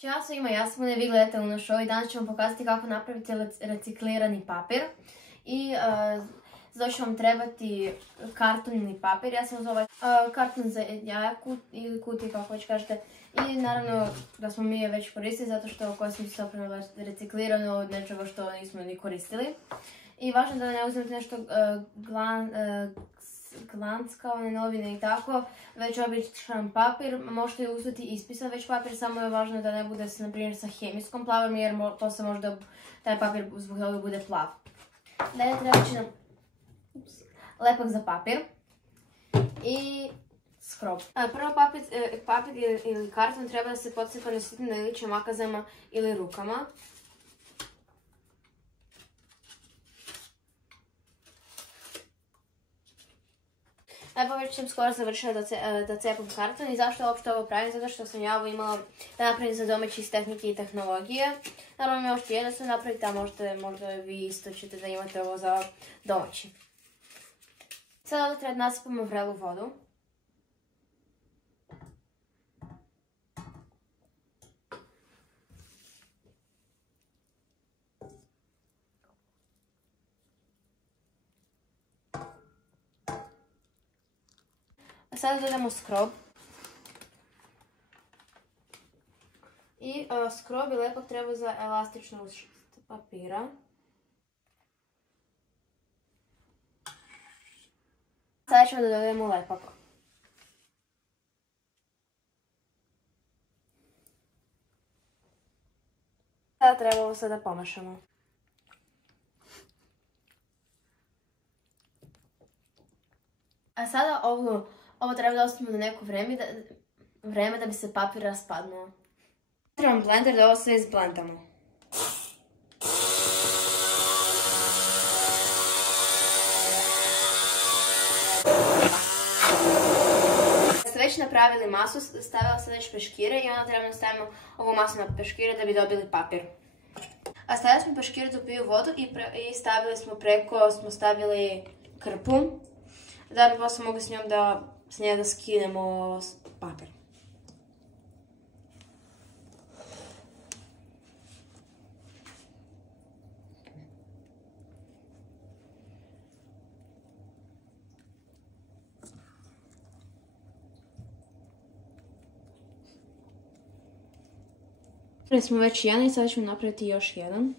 Ćao svima, ja sam Unija, vi gledate Uno Show i danas ću vam pokazati kako napraviti reciklirani papir. I zato će vam trebati karton ili papir. Ja sam uzela karton za jaja ili kutije, kako već kažete. I naravno da smo mi je već koristili zato što koje smo se opremili reciklirano od nečega što nismo ni koristili. I važno je da ne uzmete nešto glanc kao one novine i tako, već običan papir. Možete uzeti ispisan već papir, samo je važno da ne bude na primjer sa hemijskom plavom jer to se možda taj papir zbog toga bude plav. Dalje treba će nam lepak za papir i skrob. Prvo papir ili karton treba da se podsipa na sitnim delićima, makazama ili rukama. Evo već sam skoro završila da cepam karton i zašto uopšte ovo pravim? Zato što sam ja ovo imala da napravim za domaće iz tehnike i tehnologije. Naravno možete jednostavno napraviti, a možda vi isto ćete da imate ovo za domaći. Sada ovdje treba da nasipamo vrelu vodu. Sada dodamo skrob. I skrob i lepak treba za elastičnost papira. Sada ćemo da dodajemo lepak. Sada treba ovo sada pomešamo. A sada ovo treba da ostavimo na neko vreme da bi se papir raspadnuo. Trebamo blender da ovo sve izblendamo. Kad ste već napravili masu, stavila sam već peškire i onda trebamo da stavimo ovu masu na peškire da bi dobili papir. A stavili smo peškire da upiju vodu i stavili smo stavili krpu da bi posle mogli s nje da skinemo papir. Napravili smo već jedan i sada ćemo napraviti još jedan.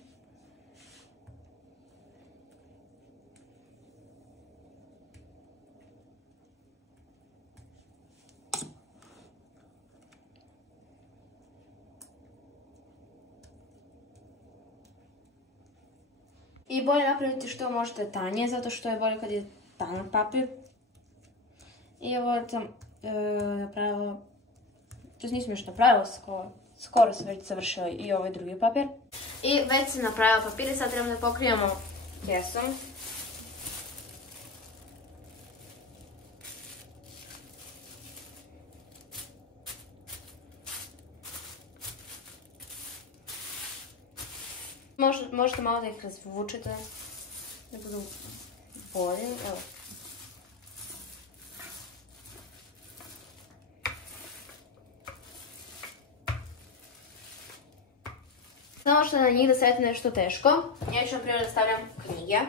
I bolje napraviti što možete tanje, zato što je bolje kad je tanak papir. I ovo sam napravila, to nisam još napravila, skoro sam već završila i ovaj drugi papir. I već sam napravila papir i sad trebamo da pokrijemo kesom. Možete malo da ih razvučete, da budu bolje. Evo. Samo što na njih da stavite nešto teško. Ja ću na primjer da stavljam knjige.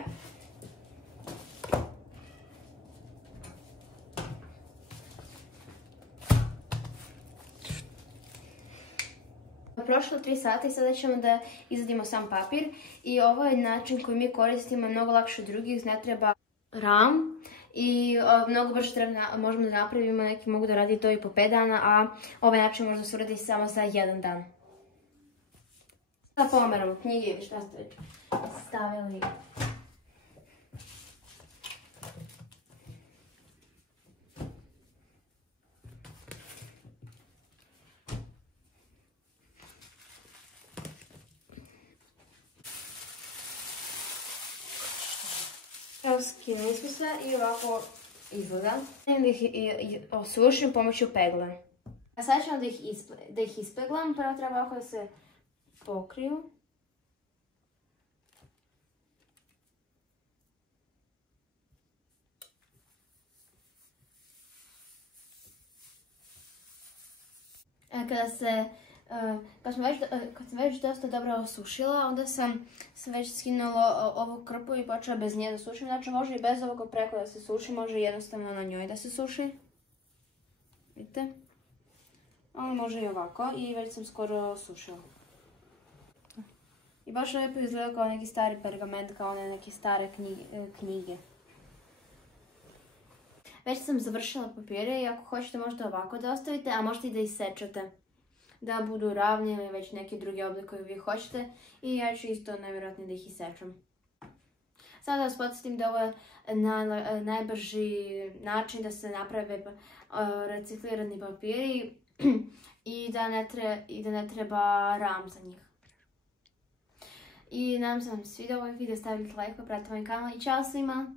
Prošlo 3 sata i sada ćemo da izvadimo sam papir i ovo je način koji mi koristimo, mnogo lakše od drugih, ne treba ram i mnogo brže možemo da napravimo, neki mogu da radi to i po 5 dana, a ovaj način možda se uradi samo za 1 dan. Sada pomeramo knjige ili šta ste već stavili. Evo skinuli smo sve i ovako izgleda. Da ih osušim pomoću pegle. A sad ćemo da ih ispeglam. Prvo treba ovako da se pokriju. Kada se Kad sam već dosta dobro osušila, onda sam već skinula ovu krpu i počela bez nje da sušim. Znači može i bez ovoga preko da se suši, može jednostavno na njoj da se suši. Vidite? Ali može i ovako i već sam skoro osušila. I baš lijepo izgleda kao neki stari pergament, kao neke stare knjige. Već sam završila papire i ako hoćete možete ovako da ostavite, a možete i da isečete. Da budu ravni ili već neki drugi oblik koji vi hoćete. I ja ću isto najvjerojatnije da ih isečem. Sada da vas podsjetim da ovo je najbrži način da se naprave reciklirani papiri i da ne treba ram za njih. I nadam se vam svidio ovaj video, stavite like, pratite moj kanal i čao svima!